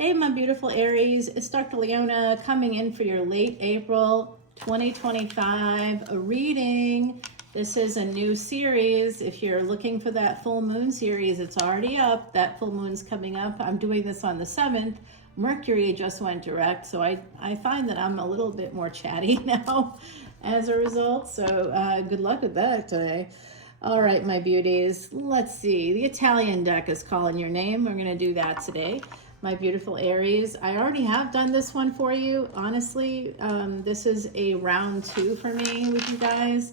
Hey, my beautiful Aries, it's Dr. Leona coming in for your late April 2025 reading. This is a new series. If you're looking for that full moon series, it's already up. That full moon's coming up. I'm doing this on the 7th. Mercury just went direct, so I find that I'm a little bit more chatty now as a result. So good luck with that today. All right, my beauties. Let's see. The Italian deck is calling your name. We're going to do that today. My beautiful Aries. I already have done this one for you. Honestly, this is a round 2 for me with you guys.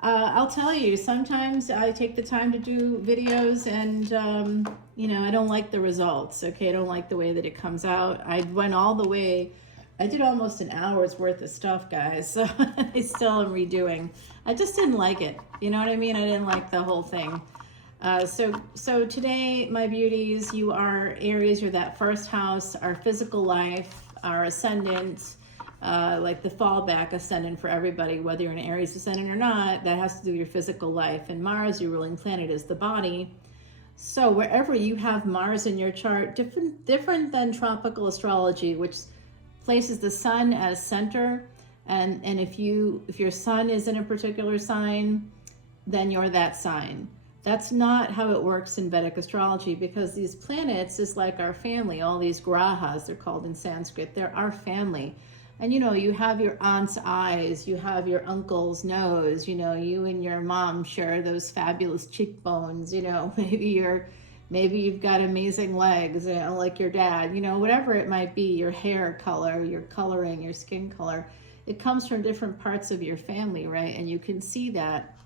I'll tell you, sometimes I take the time to do videos and, you know, I don't like the results. Okay, I don't like the way that it comes out. I went all the way. I did almost an hour's worth of stuff, guys. So I still am redoing. I just didn't like it. You know what I mean? I didn't like the whole thing. So today, my beauties, you are Aries, you're that first house, our physical life, our ascendant, like the fallback ascendant for everybody, whether you're an Aries ascendant or not, that has to do with your physical life. And Mars, your ruling planet, is the body. So wherever you have Mars in your chart, different than tropical astrology, which places the sun as center. And if your sun is in a particular sign, then you're that sign. That's not how it works in Vedic astrology, because these planets is like our family. All these grahas, they're called in Sanskrit, they're our family. And you know, you have your aunt's eyes, you have your uncle's nose, you know, you and your mom share those fabulous cheekbones, you know, maybe you've got amazing legs, you know, like your dad, you know, whatever it might be, your hair color, your coloring, your skin color, it comes from different parts of your family, right? And you can see that.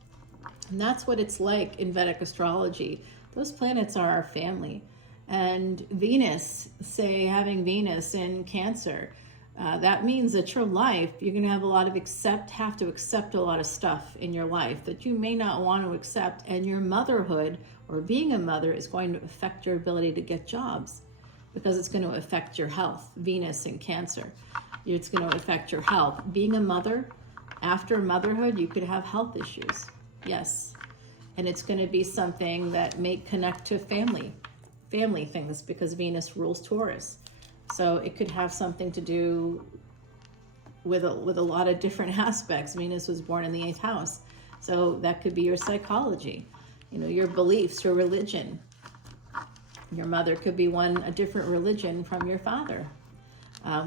And that's what it's like in Vedic astrology. Those planets are our family. And Venus, say having Venus in Cancer, that means that your life, you're going to have a lot of have to accept a lot of stuff in your life that you may not want to accept. And your motherhood or being a mother is going to affect your ability to get jobs, because it's going to affect your health. Venus in Cancer, it's going to affect your health. Being a mother, after motherhood, you could have health issues. Yes. And it's going to be something that may connect to family things, because Venus rules Taurus. So it could have something to do with a lot of different aspects. Venus was born in the 8th house. So that could be your psychology, you know, your beliefs, your religion. Your mother could be a different religion from your father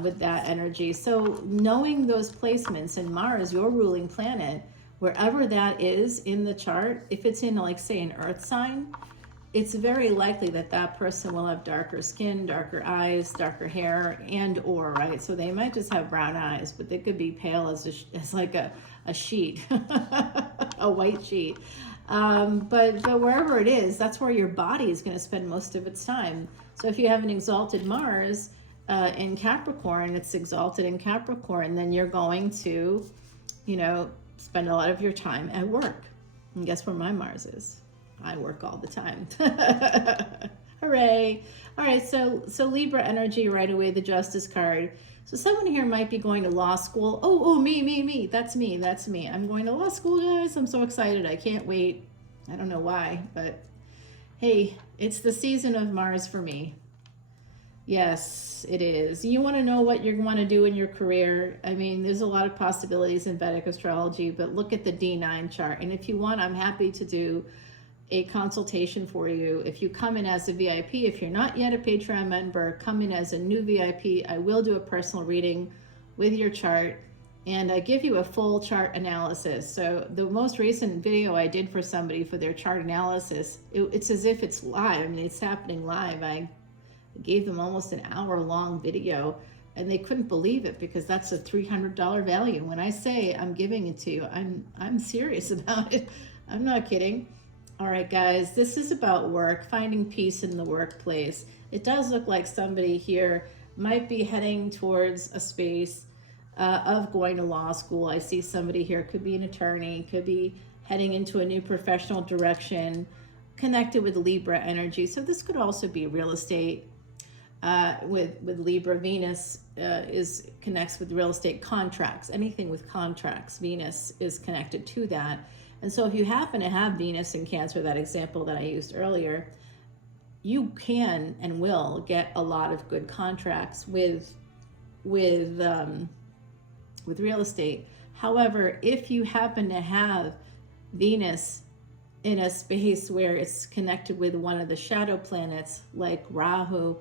with that energy. So knowing those placements, and Mars, your ruling planet, wherever that is in the chart, if it's in, like, say, an earth sign, it's very likely that that person will have darker skin, darker eyes, darker hair, and/or, right? So they might just have brown eyes, but they could be pale as like a sheet, a white sheet. But wherever it is, that's where your body is going to spend most of its time. So if you have an exalted Mars in Capricorn, it's exalted in Capricorn, then you're going to, you know, spend a lot of your time at work. And guess where my Mars is? I work all the time. Hooray. All right, so Libra energy right away, the Justice card. So someone here might be going to law school. Oh, me. That's me. I'm going to law school, guys. I'm so excited. I can't wait. I don't know why, but hey, it's the season of Mars for me. Yes, it is. You want to know what you want to do in your career. I mean, there's a lot of possibilities in Vedic astrology, but look at the D9 chart. And if you want, I'm happy to do a consultation for you. If you come in as a VIP, if you're not yet a Patreon member, come in as a new VIP. I will do a personal reading with your chart, and I give you a full chart analysis. So the most recent video I did for somebody for their chart analysis, it's as if it's live. I mean, it's happening live. I gave them almost an hour-long video, and they couldn't believe it, because that's a $300 value. When I say I'm giving it to you, I'm serious about it. I'm not kidding. All right, guys, this is about work, finding peace in the workplace. It does look like somebody here might be heading towards a space of going to law school. I see somebody here, could be an attorney, could be heading into a new professional direction, connected with Libra energy. So this could also be real estate. With Libra, Venus connects with real estate contracts. Anything with contracts, Venus is connected to that. And so if you happen to have Venus in Cancer, that example that I used earlier, you can and will get a lot of good contracts with real estate. However, if you happen to have Venus in a space where it's connected with one of the shadow planets like Rahu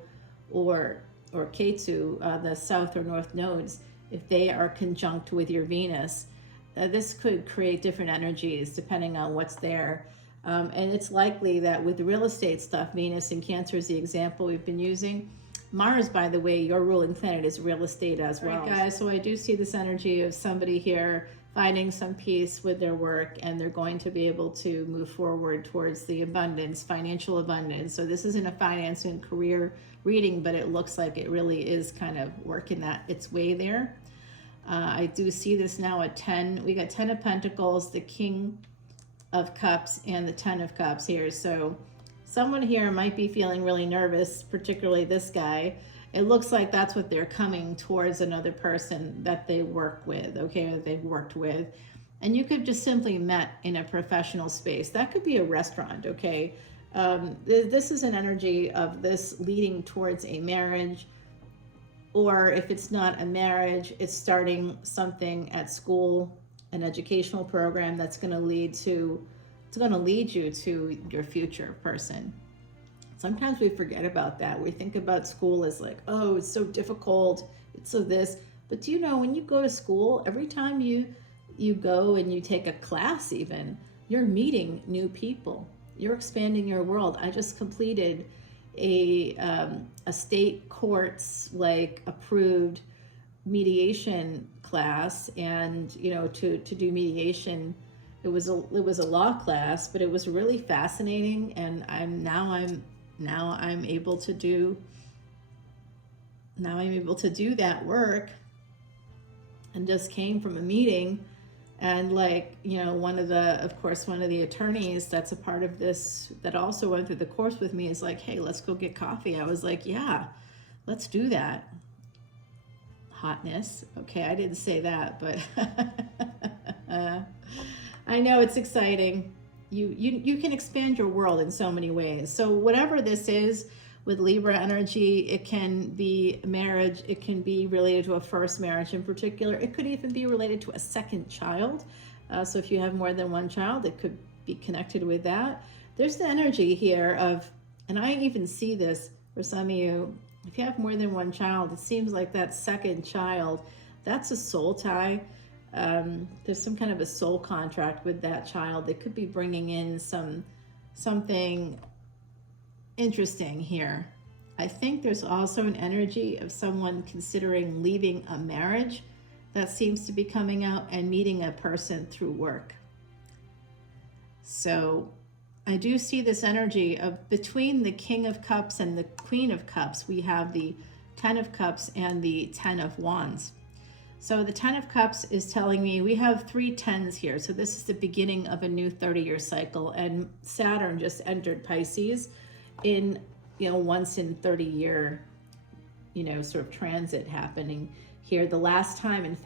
or Ketu, the south or north nodes, if they are conjunct with your Venus, this could create different energies depending on what's there. And it's likely that with the real estate stuff, Venus in Cancer is the example we've been using. Mars, by the way, your ruling planet is real estate as well. Right, guys, so I do see this energy of somebody here finding some peace with their work, and they're going to be able to move forward towards the abundance, financial abundance. So this isn't a finance and career reading, but it looks like it really is kind of working that its way there. I do see this now at 10. We got 10 of Pentacles, the King of Cups, and the 10 of Cups here. So someone here might be feeling really nervous, particularly this guy. It looks like that's what they're coming towards, another person that they work with, okay, that they've worked with. And you could just simply met in a professional space. That could be a restaurant, okay? This is an energy of this leading towards a marriage, or if it's not a marriage, it's starting something at school, an educational program that's going to lead you to your future person. Sometimes we forget about that. We think about school as like, oh, it's so difficult, it's so this. But do you know, when you go to school, every time you go and you take a class even, you're meeting new people. You're expanding your world. I just completed a state courts like approved mediation class, and you know, to do mediation, it was a law class, but it was really fascinating, and I'm able to do that work, and just came from a meeting, and like, you know, one of the attorneys that's a part of this that also went through the course with me is like, hey, let's go get coffee. I was like, yeah, let's do that. Hotness. Okay, I didn't say that, but I know it's exciting. You can expand your world in so many ways. So whatever this is with Libra energy, it can be marriage, it can be related to a first marriage in particular. It could even be related to a second child. So if you have more than one child, it could be connected with that. There's the energy here of, and I even see this for some of you, if you have more than one child, it seems like that second child, that's a soul tie. There's some kind of a soul contract with that child. They could be bringing in something interesting here. I think there's also an energy of someone considering leaving a marriage that seems to be coming out, and meeting a person through work. So I do see this energy of between the King of Cups and the Queen of Cups, we have the 10 of Cups and the 10 of Wands. So the 10 of Cups is telling me we have 3 10s here. So this is the beginning of a new 30-year cycle, and Saturn just entered Pisces in, you know, once in 30-year, you know, sort of transit happening here. The last time,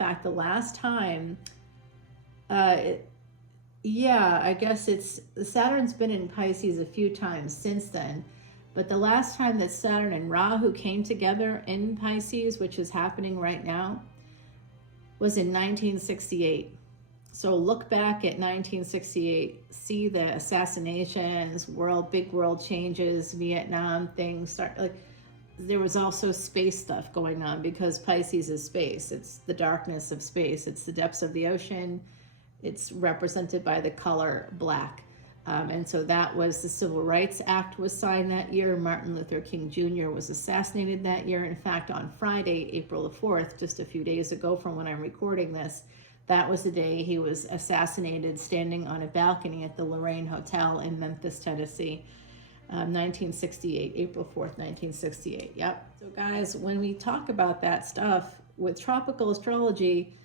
yeah, I guess Saturn's been in Pisces a few times since then, but the last time that Saturn and Rahu came together in Pisces, which is happening right now, was in 1968. So look back at 1968, see the assassinations, big world changes, Vietnam things start, like there was also space stuff going on, because Pisces is space. It's the darkness of space. It's the depths of the ocean. It's represented by the color black. And so that was the Civil Rights Act was signed that year. Martin Luther King Jr. was assassinated that year. In fact, on Friday, April the 4th, just a few days ago from when I'm recording this, that was the day he was assassinated standing on a balcony at the Lorraine Hotel in Memphis, Tennessee, 1968, April 4th, 1968. Yep. So guys, when we talk about that stuff with tropical astrology,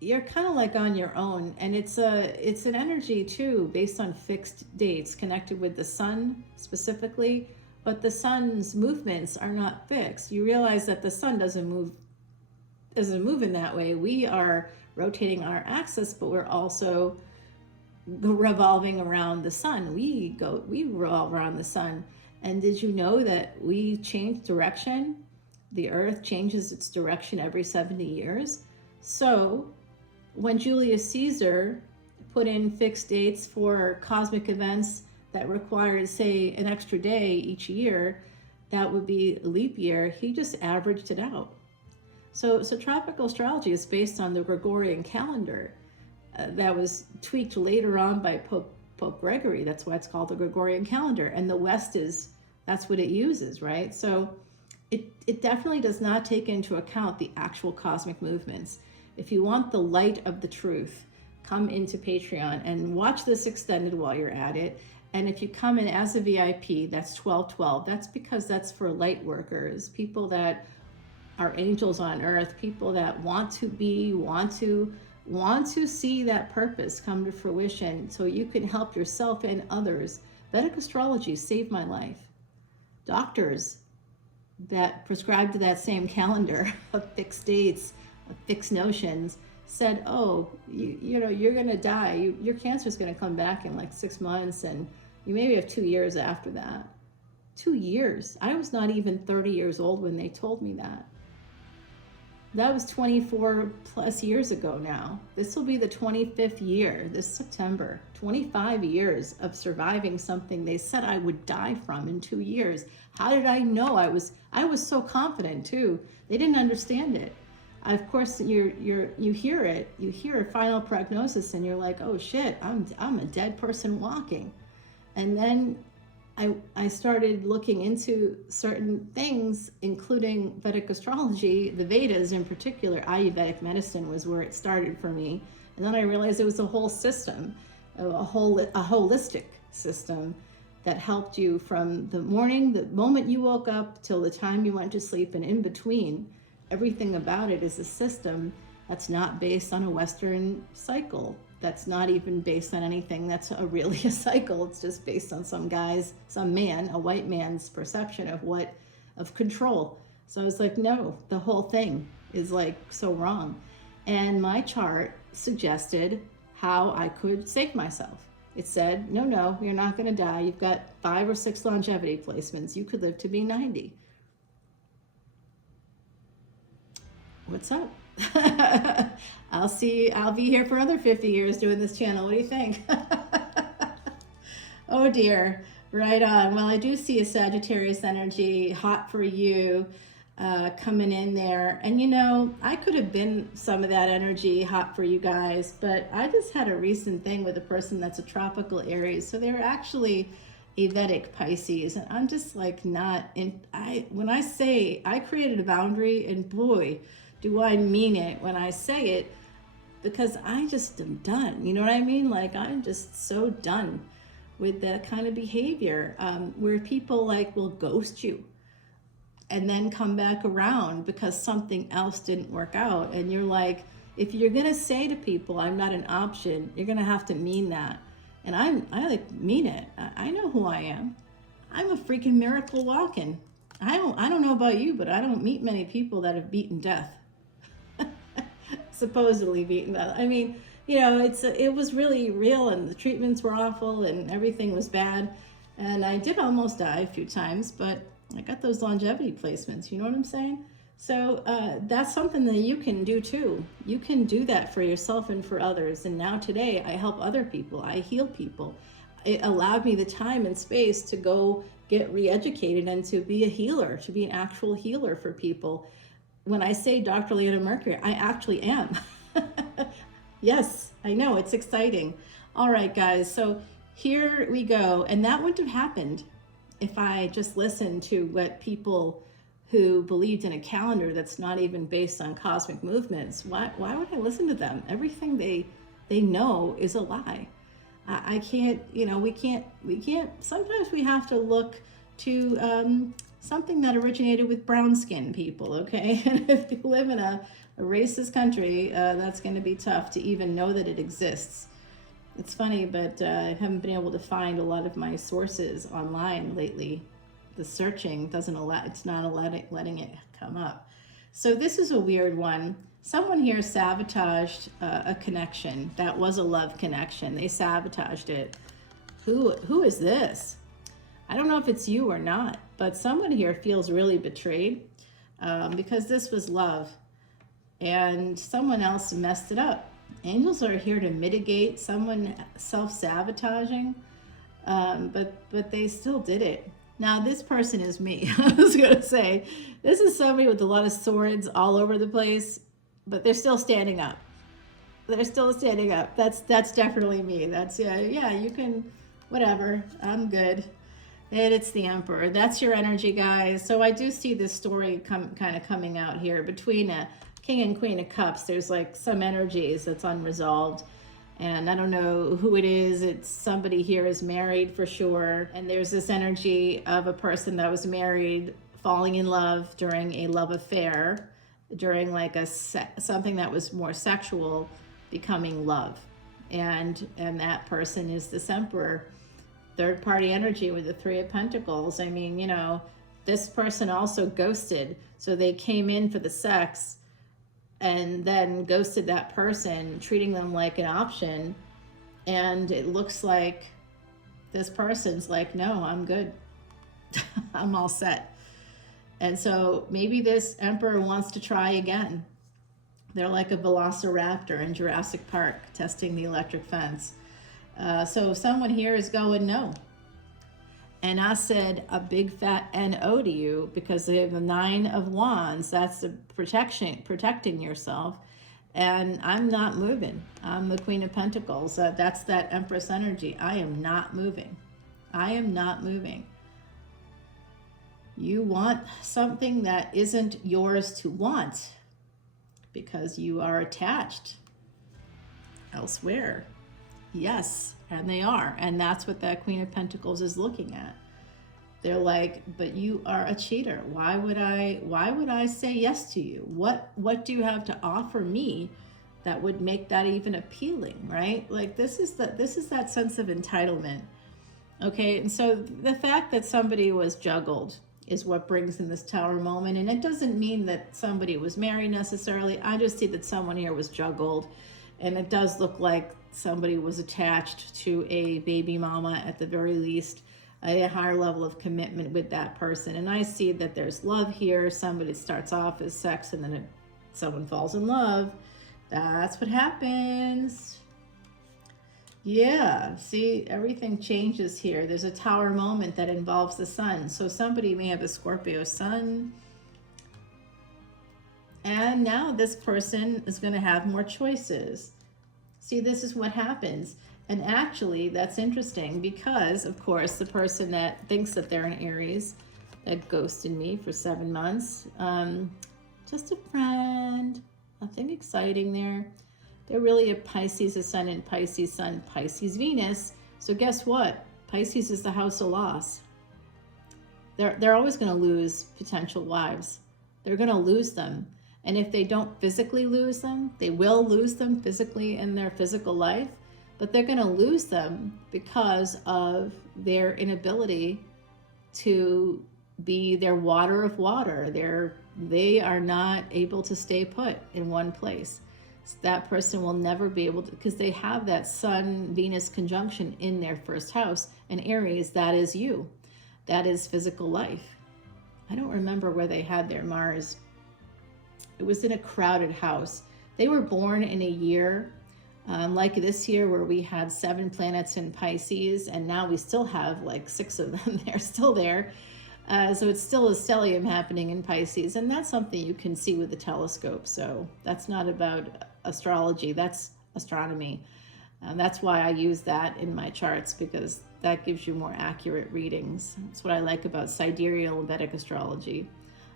you're kind of like on your own, and it's an energy too based on fixed dates connected with the sun specifically, but the sun's movements are not fixed. You realize that the sun doesn't move in that way. We are rotating our axis, but we're also revolving around the sun. We revolve around the sun, And did you know that we change direction? The earth changes its direction every 70 years. So when Julius Caesar put in fixed dates for cosmic events that required, say, an extra day each year, that would be a leap year, he just averaged it out. So tropical astrology is based on the Gregorian calendar that was tweaked later on by Pope Gregory. That's why it's called the Gregorian calendar. And the West that's what it uses, right? So it definitely does not take into account the actual cosmic movements. If you want the light of the truth, come into Patreon and watch this extended while you're at it. And if you come in as a VIP, that's 1212. That's because that's for light workers, people that are angels on earth, people that want to see that purpose come to fruition so you can help yourself and others. Vedic astrology saved my life. Doctors that prescribed to that same calendar of fixed dates, of fixed notions, said, oh, you know, you're going to die. Your cancer is going to come back in like 6 months, and you maybe have 2 years after that. 2 years. I was not even 30 years old when they told me that. That was 24 plus years ago now. This will be the 25th year this September. 25 years of surviving something they said I would die from in 2 years. How did I know? I was so confident too. They didn't understand it. Of course, you hear it. You hear a final prognosis, and you're like, oh shit, I'm a dead person walking. And then I started looking into certain things, including Vedic astrology, the Vedas in particular. Ayurvedic medicine was where it started for me. And then I realized it was a whole system, a holistic system that helped you from the moment you woke up till the time you went to sleep, and in between. Everything about it is a system that's not based on a Western cycle. That's not even based on anything that's really a cycle. It's just based on some man, a white man's perception of control. So I was like, no, the whole thing is like so wrong. And my chart suggested how I could save myself. It said, no, you're not going to die. You've got 5 or 6 longevity placements. You could live to be 90. What's up? I'll be here for another 50 years doing this channel. What do you think? Oh dear. Right on. Well, I do see a Sagittarius energy, hot for you, coming in there. And you know, I could have been some of that energy, hot for you guys, but I just had a recent thing with a person that's a tropical Aries. So they're actually a Vedic Pisces. And I'm just like when I say I created a boundary, and boy, do I mean it when I say it, because I just am done. You know what I mean? Like, I'm just so done with that kind of behavior, where people will ghost you and then come back around because something else didn't work out. And you're like, if you're gonna say to people, I'm not an option, you're gonna have to mean that. And I mean it. I know who I am. I'm a freaking miracle walking. I don't know about you, but I don't meet many people that have beaten death. Supposedly beaten death. I mean, you know, it was really real, and the treatments were awful, and everything was bad. And I did almost die a few times, but I got those longevity placements. You know what I'm saying? So that's something that you can do too. You can do that for yourself and for others. And now today, I help other people. I heal people. It allowed me the time and space to go get re-educated and to be a healer, to be an actual healer for people. When I say Dr. Leona Mercury, I actually am. Yes, I know, it's exciting. All right, guys, so here we go. And that wouldn't have happened if I just listened to what people who believed in a calendar that's not even based on cosmic movements. Why would I listen to them? Everything they know is a lie. I can't, you know, we can't, sometimes we have to look to something that originated with brown skin people, okay? And if you live in a racist country, that's going to be tough to even know that it exists. It's funny, but I haven't been able to find a lot of my sources online lately. The searching doesn't allow, it's not letting it come up. So this is a weird one. Someone here sabotaged a connection that was a love connection. They sabotaged it. Who is this? I don't know if it's you or not, but someone here feels really betrayed because this was love and someone else messed it up. Angels are here to mitigate someone self-sabotaging, but they still did it. Now, this person is me. I was going to say, this is somebody with a lot of swords all over the place, but they're still standing up. They're still standing up. That's definitely me. That's, yeah, you can, whatever, I'm good. And it's the Emperor. That's your energy, guys. So I do see this story kind of coming out here. Between a King and Queen of Cups, there's like some energies that's unresolved. And I don't know who it is. It's somebody here is married for sure. And there's this energy of a person that was married, falling in love during a love affair, during like something that was more sexual, becoming love. And that person is this Emperor. Third party energy with the Three of Pentacles. I mean, you know, this person also ghosted. So they came in for the sex and then ghosted that person, treating them like an option. And it looks like this person's like, no, I'm good. I'm all set. And so maybe this Emperor wants to try again. They're like a velociraptor in Jurassic Park testing the electric fence. So someone here is going no. And I said a big fat NO to you because they have the Nine of Wands. That's the protecting yourself. And I'm not moving. I'm the Queen of Pentacles. That's that Empress energy. I am not moving. I am not moving. You want something that isn't yours to want because you are attached elsewhere. Yes, and they are. And that's what that Queen of Pentacles is looking at. They're like, but you are a cheater. Why would I say yes to you? What do you have to offer me that would make that even appealing, right? Like this is that sense of entitlement. Okay, and so the fact that somebody was juggled is what brings in this Tower moment. And it doesn't mean that somebody was married necessarily. I just see that someone here was juggled. And it does look like somebody was attached to a baby mama at the very least, a higher level of commitment with that person. And I see that there's love here. Somebody starts off as sex and then someone falls in love. That's what happens. Yeah, see, everything changes here. There's a Tower moment that involves the sun. So somebody may have a Scorpio sun. And now this person is going to have more choices. See, this is what happens. And actually, that's interesting because, of course, the person that thinks that they're an Aries, that ghosted me for 7 months, just a friend, nothing exciting there. They're really a Pisces Ascendant, Pisces Sun, Pisces Venus. So guess what? Pisces is the house of loss. They're always going to lose potential wives. They're going to lose them. And if they don't physically lose them, they will lose them physically in their physical life, but they're going to lose them because of their inability to be their water of water. They are not able to stay put in one place. So that person will never be able to, because they have that Sun-Venus conjunction in their first house. And Aries, that is you. That is physical life. I don't remember where they had their Mars. It was in a crowded house. They were born in a year like this year where we had 7 planets in Pisces, and now we still have like 6 of them. They're still there. So it's still a stellium happening in Pisces, and that's something you can see with the telescope. So that's not about astrology, that's astronomy. That's why I use that in my charts, because that gives you more accurate readings. That's what I like about sidereal and Vedic astrology.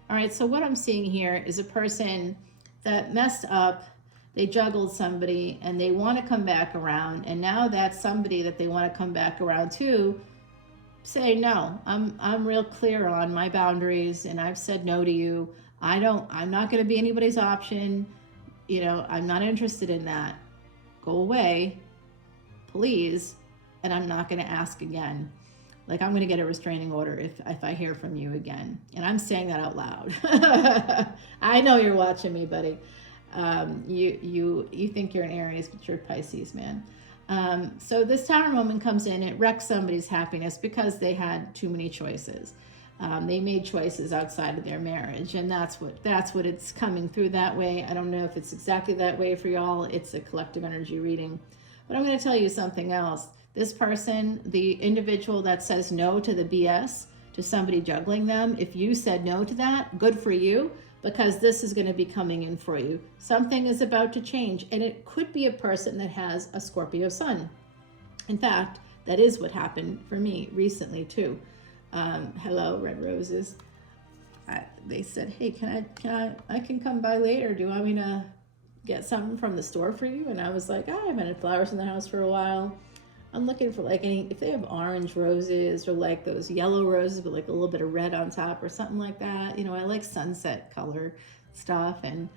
All right, so what I'm seeing here is a person that messed up. They juggled somebody and they want to come back around. And now that somebody that they want to come back around to say, no, I'm real clear on my boundaries and I've said no to you. I'm not going to be anybody's option. You know, I'm not interested in that. Go away, please. And I'm not going to ask again. Like, I'm going to get a restraining order if I hear from you again. And I'm saying that out loud. I know you're watching me, buddy. You think you're an Aries, but you're Pisces, man. So this Tower moment comes in, it wrecks somebody's happiness because they had too many choices. They made choices outside of their marriage, and that's what it's coming through that way. I don't know if it's exactly that way for y'all. It's a collective energy reading. But I'm going to tell you something else. This person, the individual that says no to the BS, to somebody juggling them, if you said no to that, good for you, because this is going to be coming in for you. Something is about to change, and it could be a person that has a Scorpio sun. In fact, that is what happened for me recently too. Hello, Red Roses. They said, hey, I can come by later. Do you want me to get something from the store for you? And I was like, I haven't had flowers in the house for a while. I'm looking for like if they have orange roses or like those yellow roses with like a little bit of red on top or something like that. You know, I like sunset color stuff. And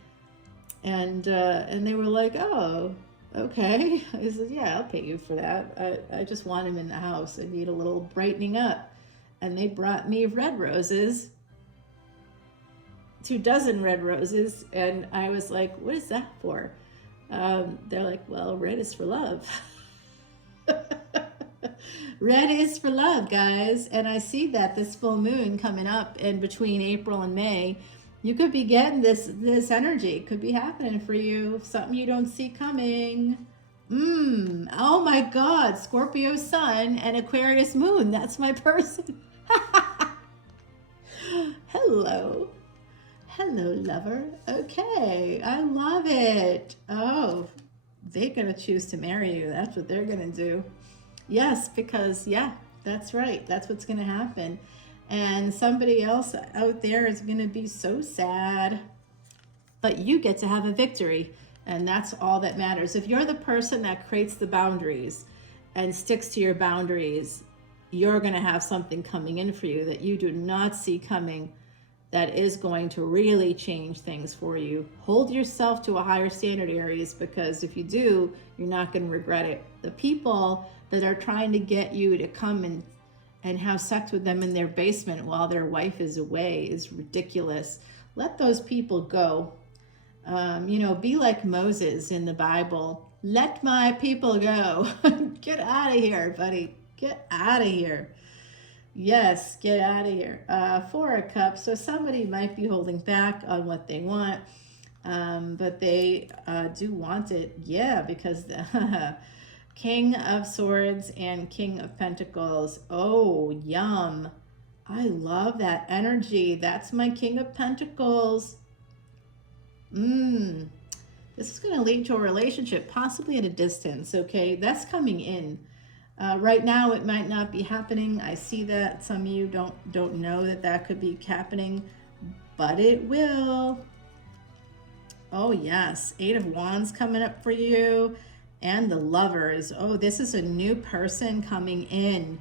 they were like, oh, okay. I said, yeah, I'll pay you for that. I just want them in the house. I need a little brightening up. And they brought me red roses, 24 red roses. And I was like, what is that for? They're like, well, red is for love. Red is for love, guys. And I see that this full moon coming up in between April and May, you could be getting this energy. It could be happening for you. Something you don't see coming. Oh my God, Scorpio sun and Aquarius moon. That's my person. Hello, lover. Okay, I love it. Oh, they're gonna choose to marry you. That's what they're gonna do. Yes, because yeah, that's right. That's what's gonna happen. And somebody else out there is gonna be so sad, but you get to have a victory, and that's all that matters. If you're the person that creates the boundaries and sticks to your boundaries, you're going to have something coming in for you that you do not see coming that is going to really change things for you. Hold yourself to a higher standard, Aries, because if you do, you're not going to regret it. The people that are trying to get you to come and have sex with them in their basement while their wife is away is ridiculous. Let those people go. Be like Moses in the Bible. Let my people go. Get out of here, buddy. Get out of here. Yes, get out of here. 4 of Cups. So somebody might be holding back on what they want, but they do want it. Yeah, because the King of Swords and King of Pentacles. Oh, yum. I love that energy. That's my King of Pentacles. This is going to lead to a relationship, possibly at a distance, okay? That's coming in. Right now, it might not be happening. I see that some of you don't know that could be happening, but it will. Oh, yes. 8 of Wands coming up for you. And the Lovers. Oh, this is a new person coming in.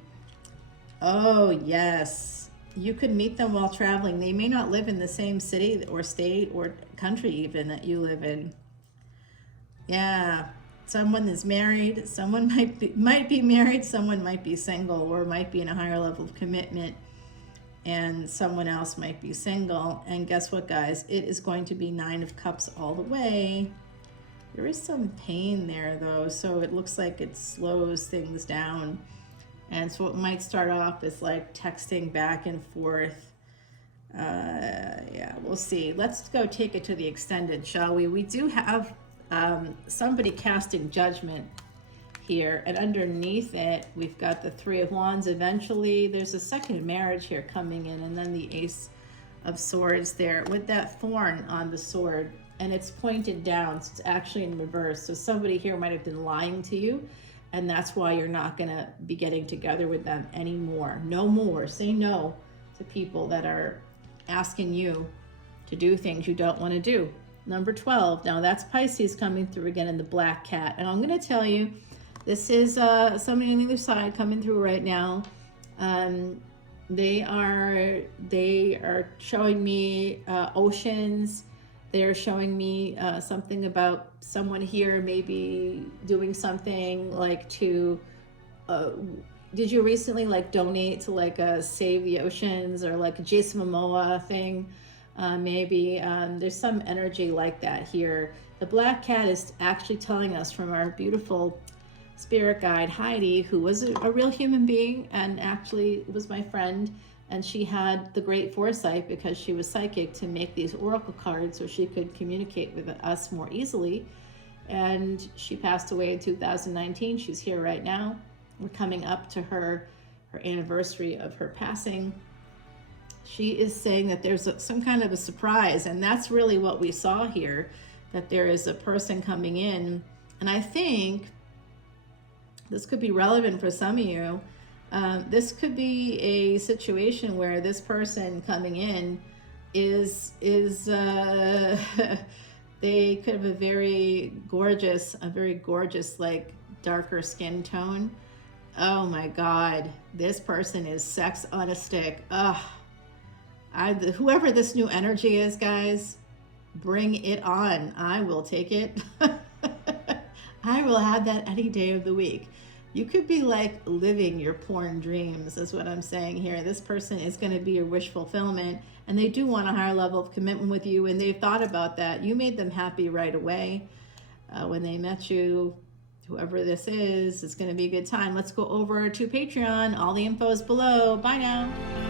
Oh, yes. You could meet them while traveling. They may not live in the same city or state or country even that you live in. Yeah. Someone is married, someone might be married, someone might be single or might be in a higher level of commitment, and someone else might be single. And guess what, guys? It is going to be 9 of Cups all the way. There is some pain there, though, so it looks like it slows things down. And so it might start off as like texting back and forth. Yeah, we'll see. Let's go take it to the extended, shall we? We do have somebody casting judgment here, and underneath it we've got the 3 of Wands. Eventually there's a second marriage here coming in, and then the Ace of Swords there with that thorn on the sword, and it's pointed down, so it's actually in reverse. So somebody here might have been lying to you, and that's why you're not gonna be getting together with them anymore. No more. Say no to people that are asking you to do things you don't want to do. Number 12. Now that's Pisces coming through again in the Black Cat. And I'm going to tell you, this is somebody on the other side coming through right now. They are showing me oceans. They're showing me something about someone here maybe doing something like to, did you recently like donate to like a Save the Oceans or like a Jason Momoa thing? Maybe there's some energy like that here. The Black Cat is actually telling us from our beautiful spirit guide Heidi, who was a real human being and actually was my friend. And she had the great foresight, because she was psychic, to make these oracle cards so she could communicate with us more easily. And she passed away in 2019. She's here right now. We're coming up to her anniversary of her passing. She is saying that there's some kind of a surprise, and that's really what we saw here, that there is a person coming in. And I think this could be relevant for some of you. This could be a situation where this person coming in is they could have a very gorgeous, like darker skin tone. Oh my God, this person is sex on a stick. Ugh. Whoever this new energy is, guys, bring it on. I will take it. I will have that any day of the week. You could be like living your porn dreams, is what I'm saying here. This person is going to be your wish fulfillment, and they do want a higher level of commitment with you, and they've thought about that. You made them happy right away when they met you. Whoever this is, it's going to be a good time. Let's go over to Patreon. All the info is below. Bye now.